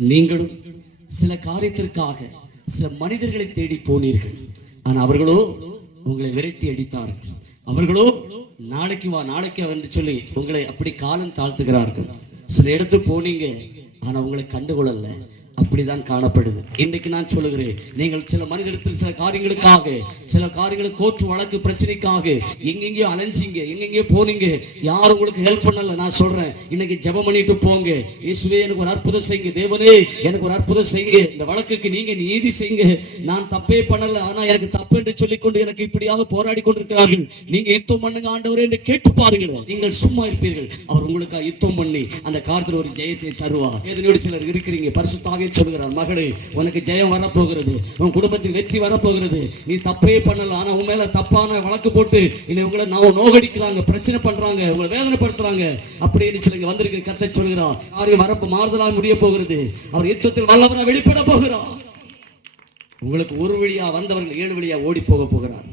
நீங்களும் சில காரியத்திற்காக சில மனிதர்களை தேடி போனீர்கள். ஆனால் அவர்களோ உங்களை விரட்டி அடித்தார்கள். அவர்களோ நாளைக்கு வா நாளைக்கு என்று சொல்லி உங்களை அப்படி காலம் தாழ்த்துகிறார்கள். சில இடத்துக்கு போனீங்க, ஆனா உங்களை கண்டுகொள்ளல. அப்படிதான் காணப்படுது. இன்றைக்கு நான் சொல்லுகிறேன், நீங்கள் சில மனிதத்தில் சில காரியங்களுக்காக சில காரியங்களுக்கு கோர்ட் வழக்கு பிரச்சனைக்காக எங்கெங்கயோ அலைஞ்சிங்க, எங்கெங்கயோ போனீங்க, யாரும் உங்களுக்கு ஹெல்ப் பண்ணல. நான் சொல்றேன், இன்னைக்கு ஜெபம் பண்ணிட்டு போங்க. இயேசுவே எனக்கு ஒரு அற்புதம் செய்யுங்க, தேவனே எனக்கு ஒரு அற்புதம் செய்யுங்க, இந்த வழக்குக்கு நீங்க நீதி செய்யுங்க, நான் தப்பே பண்ணல, ஆனா எனக்கு தப்பு என்று சொல்லிக்கொண்டு எனக்கு இப்படியாக போராடி கொண்டிருக்கிறார்கள், நீங்க யுத்தம் பண்ணுங்க ஆண்டவரே என்று கேட்டு பாருங்கள். நீங்கள் சும்மா இருப்பீர்கள், அவர் உங்களுக்கு யுத்தம் பண்ணி அந்த காலத்தில் ஒரு ஜெயத்தை தருவார். வேதனையோடு சிலர் இருக்கிறீங்க. பரிசுத்தாக சொல்கிறார், மகளே உனக்கு ஜெயம் வரப்போகிறது, உன் குடும்பத்தில் வெற்றி வரப்போகிறது. நீ தப்பே பண்ணல, ஆனா உன் மேல தப்பான வழக்கு போட்டு உங்களை நோகடிக்கிறாங்க, பிரச்சனை பண்றாங்க, உங்களை வேதனைப்படுத்துறாங்க. அப்படின்னு சிலங்க வந்திருக்கு. கர்த்தர் சொல்கிறார், யாரையும் வரப்பு மாறுதலாக முடிய போகிறது. அவர் யுத்தத்தில் வல்லவராக வெளிப்பட போகிறார். உங்களுக்கு ஒரு வழியா வந்தவர்கள் 7 வழியா ஓடி போக போகிறார்.